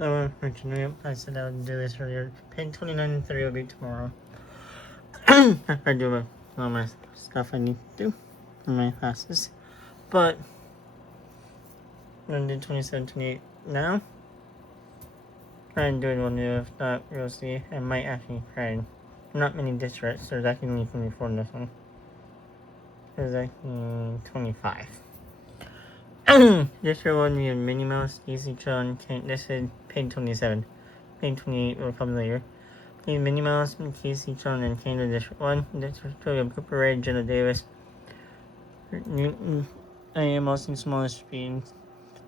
Unfortunately, I said I would do this earlier. Page 29 and 30 will be tomorrow. I do all my stuff I need to do in my classes. But I'm going to do 27, 28 now. Try and do it one day. If not, you'll see. I might actually try. Not many districts. There's actually only 24 in this one. There's actually 25. This year one we have Minnie Mouse, Daisy Tron, this is page 27. Page 28 will come later. We have Minnie Mouse, Casey Tron, and Canada District 1. District 2 we have Cooper Ray, Jenna Davis, Newton, I am Austin Smallest Speed,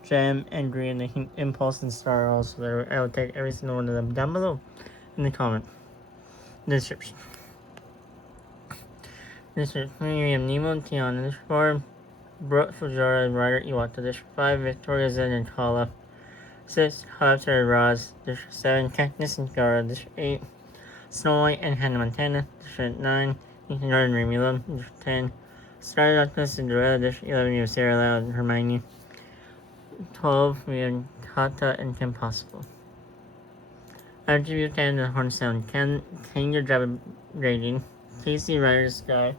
Jam, and Green, the Impulse, and Star also. I will take every single one of them down below in the comment description. District 3 we have Nemo, Tiana, District 4. Brooke, Fujara, and Ryder Iwata. District 5, Victoria, Zen, and Kala. 6, Hobster, Roz. District 7, Cactus, and Gara. District 8, Snow White and Hannah Montana. District 9, Ethan Jordan, Remula. District 10, Star Darkness, Cinderella. District 11, we have Sarah Lau and Hermione. 12, we have Kata and Kim Possible. RGB 10, the Horn Sound. Kanga Jabba Rating. Casey, Ryder, Sky,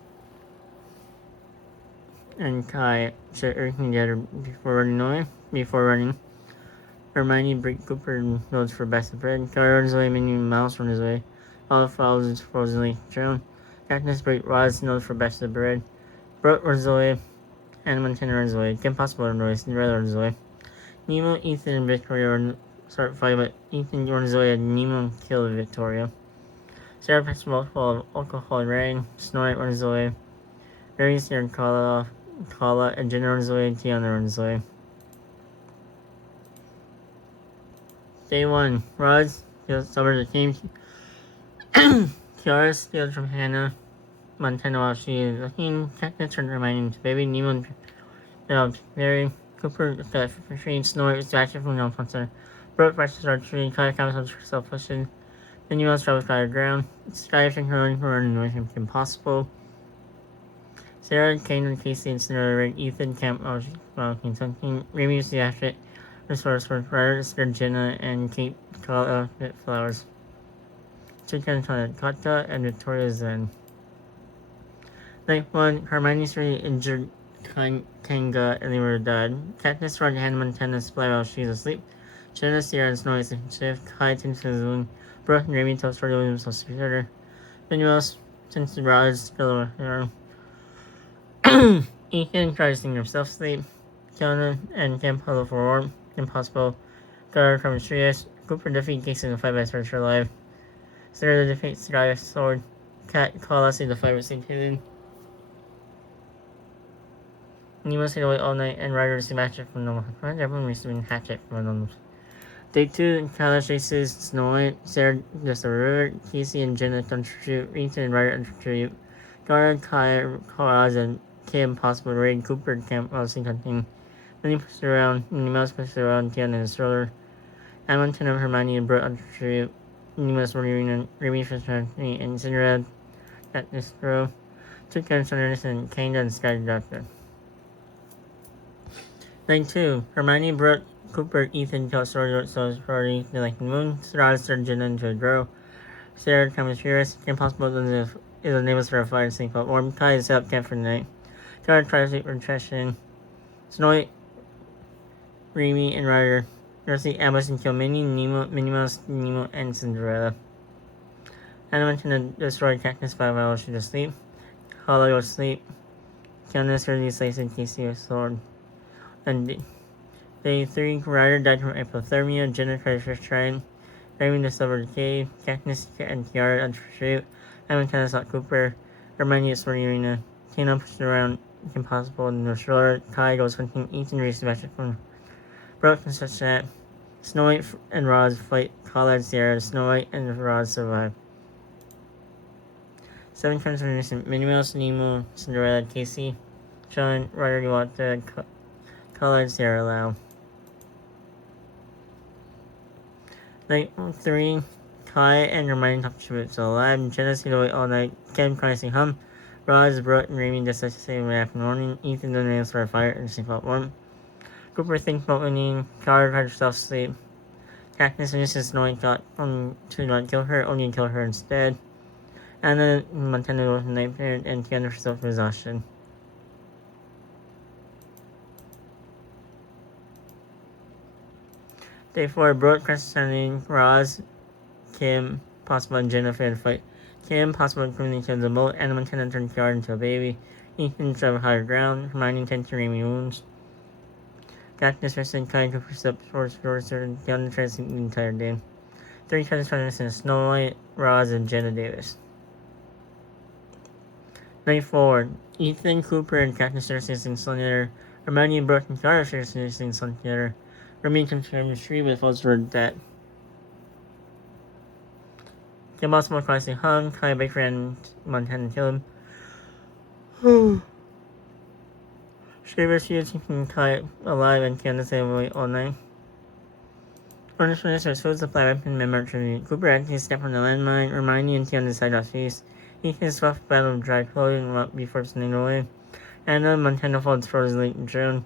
and Kai set everything together before running. Hermione, Brick, Cooper, and notes for Best of Bread. Kai runs away, Minnie Mouse runs away. All follows is frozenly thrown. Cactus, Brick, Roz, notes for Best of Bread. Brooke runs away. Hannah Montana runs away. Kim Possible runs away. Cinderella runs away. Nemo, Ethan, and Victoria start fighting, but Ethan runs away and Nemo kills Victoria. Sarah picks multiple of alcohol and rain. Snow White runs away. Mary's here and Kala, and Jenna runs away, and Tiana runs away. Day 1. Roz summers the team. Kiara steals from Hannah Montana while she is looking. Cactus turns reminding to baby. Nemo develops Mary. Cooper got for tree. Snow White is distracted from the monster. Brooke rushes our tree. Kaya comes herself pushing. Then Nemo travels by the ground. Sky and her running away from Impossible. Sarah, Kane, and Casey, and Cinderella, Ethan, Camp, King, something. Remy is the outfit. Resource for Ryder, Sister Jenna, and Kate call outfit flowers. Chicken, Kata, and Victoria Zen. Night 1, Hermione's really injured Kanga, and they were dead. Katniss run Hannah Montana's fly while she's asleep. Jenna, Sierra, and Snow is shift. Kai tends to his wound. Brooke and Remy tells Tori Williams to speak her. Then you else tends to Rod, still her. Ethan tries to sing himself sleep. Kiana and Kim huddle for warmth. Impossible. Gara from Trias. Cooper defeat Casey in the fight by search for life. Sarah defeats Sky's sword. Cat call us in the fight with St. Hidden. Nemo stayed away all night and Ryder received hatchet from normal. Everyone receiving hatchet from normal. Day 2, Kala chases Snow White. Sarah just the river. Casey and Jenna contribute. Ethan and Ryder contribute. Gara, Kai, Kaz, and Kim Possible raid Cooper Camp while seeing hunting. Then he pushes around. Minnie Mouse pushes around Tiana in his stroller. Hannah Montana, Hermione, and Brooke contribute. Minnie Mouse, Remy Fisher, and Cinderella at this row. Two characters and Kanga and Sky Doctor. Night 2, Hermione, Brooke, Cooper, Ethan, tell story party, the like the moon, Sarah, Jenna into a grow. Sarah comes furious. Impossible is unable to survive and sleep up. Warm Kai is up camp for the night. Cara tries to retraction. Snow White, Remy, and Ryder nurse ambush and kill Minnie, Minnie Mouse, Nemo, and Cinderella. Hannah Montana destroyed Cactus by while she was asleep. Hollow goes to sleep. Kiana surely slices Casey with sword. And Day 3, Ryder died from hypothermia. Jenna tries to try. Remy discovered the cave. Cactus and Kiara unshoot. Hannah Montana sought Cooper. Hermione is sworn Arena. Tina pushed around Impossible in the stroller. Kai goes hunting. Ethan reaches back from Brooke and such that. Snow White and Roz fight Kala and Sierra. Snow White and Roz survive. 7 friends are innocent. Minnie Mouse, Nemo, Cinderella, Casey, John, Ryder, Iwata, Kala, and Sierra Lau. Night 3, Kai and Hermione talk to so alive. Jenna stayed away all night. Kim cries to hum. Roz, Brooke, and Remy decide to stay away after morning. Ethan donates for a fire and she felt warm. Cooper thinks about winning. Cara tried herself to sleep. Katniss suggests Snowy got to not kill her, only kill her instead. Anna Montana with Night Period and Tiana for self-exhaustion. Day 4, Brooke questioning Roz, Kim, possible, and Jennifer in fight. Kim, possible, criminally killed the boat. Anna Montana turned Kiara into a baby. Ethan traveled higher ground. Hermione tends to Remy wounds. Katniss rested Kai to pursue towards and Tiana tries the entire day. 3 cousins in Snow White, Roz, and Jenna Davis. Night 4, Ethan, Cooper, and Katniss are assisting Slender. Hermione, Brooke, and Kiara are assisting Slender. Remy confirmed mystery with Voldemort dead. Kim also crossing hung, Kai Baker and Montana kill him. She refused keeping Kai alive and Candace away all night. Ernest Minister food supply weapon member tribute. Cooper actually stepped on the landmine, Hermione and Tiana decide off face. Ethan's rough battle of dry clothing before sneaking away. Anna Montana falls for his late June.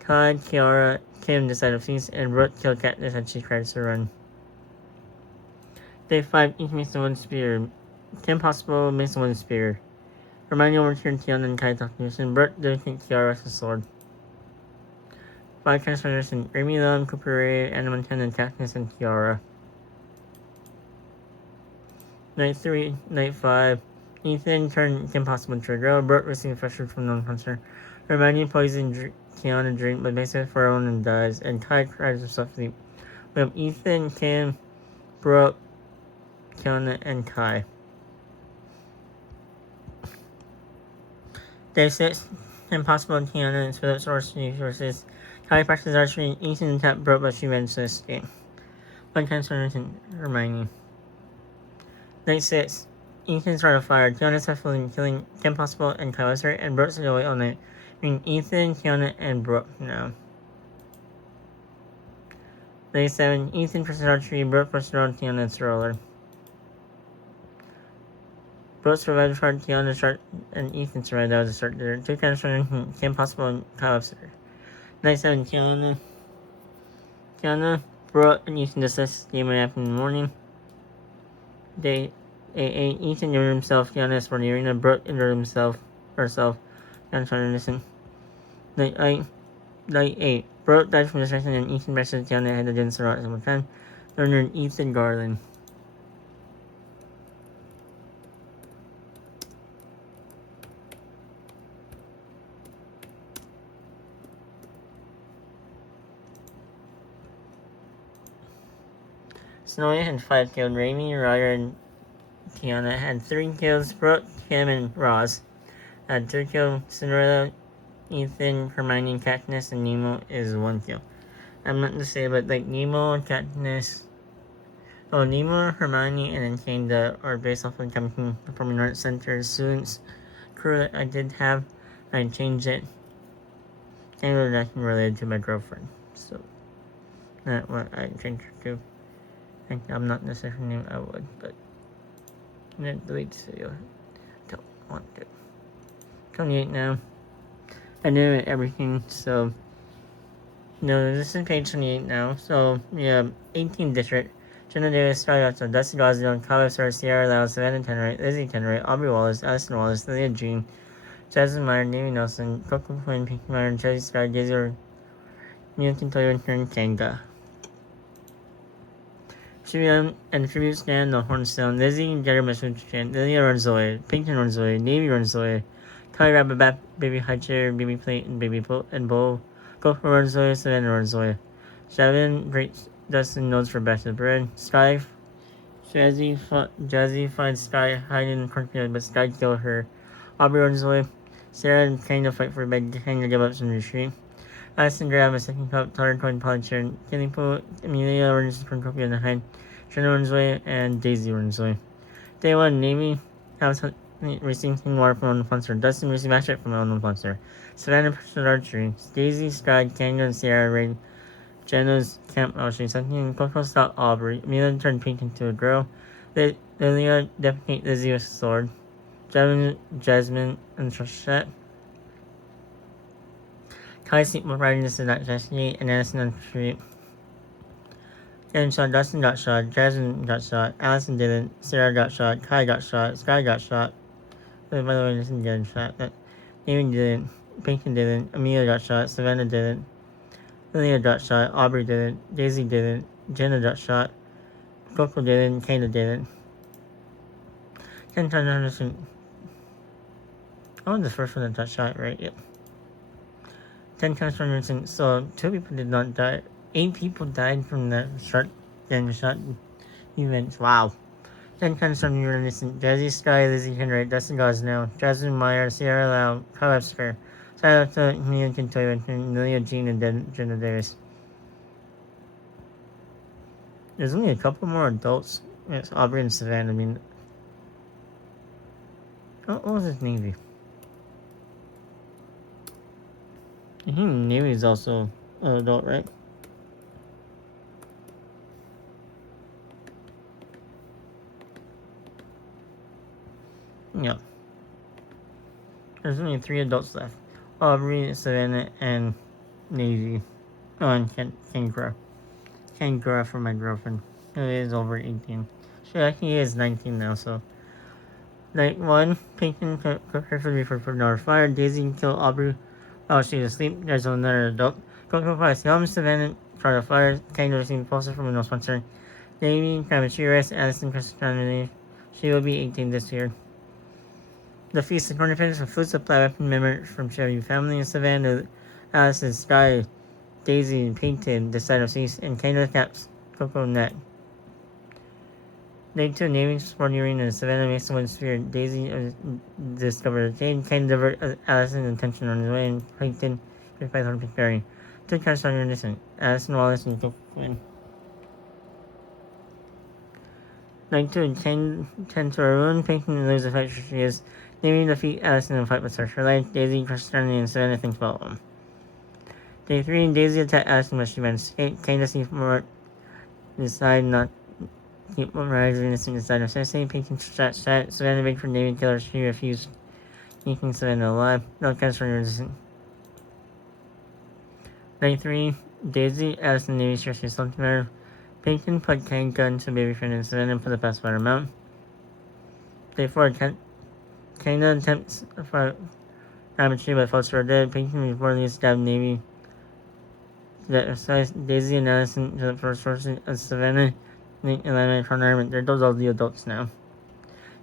Kai, Kiara, Kim decide off face, and Brooke killed Katniss as she tries to run. Day 5, each makes the one spear. Kim possible makes the one spear. Hermione overturned Tiana and Kai talk news, and Brooke dedicated Kiara with a sword. 5 transformers in Remy Lam, Cooper Ray, Anna Montana, and Katniss and Kiara. Night 3, Night 5. Ethan turned Kim possible into a girl. Brooke received pressure from non-hunter. Hermione poisoned Tiana drink, but makes it for her own and dies. And Kai tries herself to sleep. We have Ethan, Kim, Brooke, Tiana, and Kai. Day 6, Impossible Tiana and Philip source resources. Kai practices archery. Ethan attacked Brooke, but she managed to escape. 1 transformation Hermione. Night 6, Ethan's rate of fire. Tiana successfully killing Kim Possible and Kai Wester, and Brooke stayed away all night. Meaning Ethan, Tiana, and Brooke now. Day 7, Ethan presses archery. Brooke presses on Tiana's roller. Brooke survived hard, Tiana start, and Ethan survived. That was a start there. 2 transformation Kim Possible and Kai Wester. Night 7, Tiana, Brooke, and Ethan discuss the game in the morning. Day 8, Ethan injured himself, Tiana for the arena, Brooke injured herself, Tiana trying to listen. Night 8, Brooke died from distraction and Ethan rescued Tiana head against the rock at time. Learner Ethan Garland. Snowy had 5 kills. Remy, Ryder, and Tiana had 3 kills. Brooke, Kim, and Roz had 2 kills. Cinderella, Ethan, Hermione, and Katniss, and Nemo is 1 kill. I meant to say, but like Nemo and Katniss. Oh, Nemo, Hermione, and Kanda are based off of the Performing Arts Center students crew that I did have. I changed it. Kanda was related to my girlfriend. So, that's what I changed it to. I'm not necessarily name I would, but I'm gonna delete this video. Don't want to. 28 now. I knew everything, so no, this is page 28 now. So yeah, 18 district. Jenna Davis started out, so Dusty Gosdale, Kyle Star, Sierra Lau, Savannah Tenright, Lizzie Tenright, Aubrey Wallace, Allison Wallace, Leah Jean, Jasmine Meyer, Davey Nelson, Coco Quinn, Pinky Meyer, Jesse Star, Daisy Mutant Toyo, and Kanga. Shibuya and tribute stand on Hornstone, Lizzie, Jerry Masuchin, Lilia Ronzoy, Pinkton Ronzoy, Navy Ronzoy, Kai Rabbit Bat, Baby High Chair, Baby Plate, and Baby Boat, and Bowl, Gopher Ronzoy, Savannah Ronzoy, Shavin, Great Dustin Notes for Back to the Bread, Sky, Jazzy finds Sky hiding in cornfield, but Sky killed her, Aubrey Ronzoy, Sarah kind of fight for bed, hang to give up some retreat. Allison Graham, a second cup, Taller Coin Polychair, Killing Pool, Amelia Orange Cornucopia in the Hide, Jenna Ronzoy, and Daisy Ronzoy. Day 1, Navy House receiving water from unknown sponsor, Dustin received matchup from unknown sponsor, Savannah pursued archery, Daisy, Stride, Kango, and Sierra raid Jenna's camp archery, something Coco stopped Aubrey, Amelia turned pink into a girl, Lilia defecate Lizzie with a sword, Jasmine, and Trishette. Kai sleep while riding this is not Destiny, and Addison on street. Aaron shot, Dustin got shot, Jasmine got shot, Allison didn't, Sarah got shot, Kai got shot, Sky got shot. By the way, this isn't getting shot. Amy didn't, Pinkin didn't, Amelia got shot, Savannah didn't, Lilia got shot, Aubrey didn't, Daisy didn't, Jenna got shot, Coco didn't, Kayla didn't. 10 times Anderson. I was the first one that got shot, right? Yep. 10 times Anderson. So 2 people did not die. 8 people died from that getting shot events. Wow. 10 times from Anderson. Jazzy Sky, Lizzie Henry, Dustin Gosnell, Jasmine Meyer, Sierra Lau, Kyle Webster, Sarah Neil Kintoy, and Lilia Jean and Jenna Davis. There's only a couple more adults. It's Aubrey and Savannah. I mean, what was his Navy? I think Navy is also an adult, right? Yeah. There's only 3 adults left. Aubrey, Savannah, and Navy. Oh, and Kangura. Kangura for my girlfriend. Who is over 18. She actually is 19 now, so. Night 1, Pinkin carefully for another fire. Daisy killed Aubrey while she was asleep. There's another adult. Coco Price, Yum Savannah, for the fire. Kangura received posted from a no sponsor. Navy, Kamachiris, Addison, Christianity. She will be 18 this year. The feast of ornaments of food supply weapon members from Chevy family in Savannah, Allison, Sky, Daisy, and Painted, the side of Cease, and Kangura Caps, Coco Net. Day 2, naming sporting arena in Savannah Mason Wood Sphere. Daisy discovered Jane, Kangura divert Allison's attention on his way, and Clayton, 5500 Pickberry. 2 catches on your innocent. Allison Wallace and Coco Quinn. Night 2, 10 to her own. Pinkin loses the fight she is. Naming defeat Allison in a fight with search for life. Daisy, Christianity, and Savannah thinks about them. Day 3, Daisy attacked Allison, but she managed to escape. Candace decide not to keep Mariah's innocent inside of Cersei. Pinkin shot Savannah begged for David killer. She refused, keeping Savannah alive. No cancel for resistant. Day 3, Daisy, Allison, Navy, Cersei, something matter. Pinkin put Kane gun to baby friend and Savannah for the pacifier mount. Day 4, Kangura attempts for damage but falls for dead. Pinkin reportedly stabbed Navy. Daisy and Allison to the first sources of Savannah and eliminate from armament. They're those all the adults now.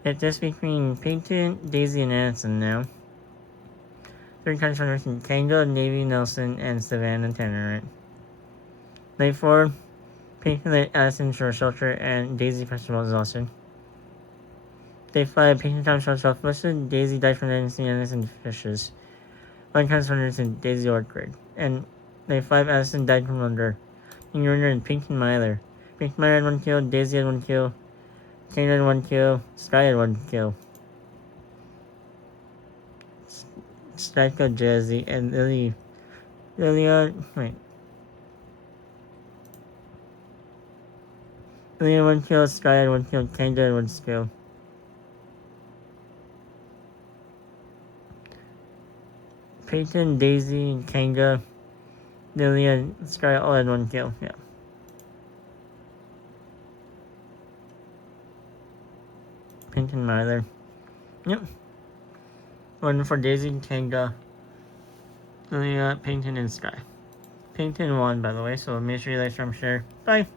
It's just between Pinkin, Daisy, and Allison now. 3 countries from Nursing Kangura, Navy, Nelson, and Savannah Tanner. Day 4, Pinkin let Allison for shelter and Daisy festival exhaustion. Day 5, Pinkin time shot self-listed. Daisy died from innocent fishes. 1 countries from Nursing Daisy Orchard. And Day 5, Allison died from under. Ignorant and Pinkin Myler. Pinkin Myler had 1 kill, Daisy had 1 kill, Kane had 1 kill, Sky had 1 kill. Strika, Jazzy, and Lilia, 1 kill, Sky had 1 kill, Kane had 1 kill. Peyton, Daisy, Kangura, Lilia, and Sky all had 1 kill, yeah. Pinkin Myler. Yep. 1 for Daisy, Kangura, Lilia, Peyton, and Sky. Peyton won, by the way, so make sure you like, share, Bye!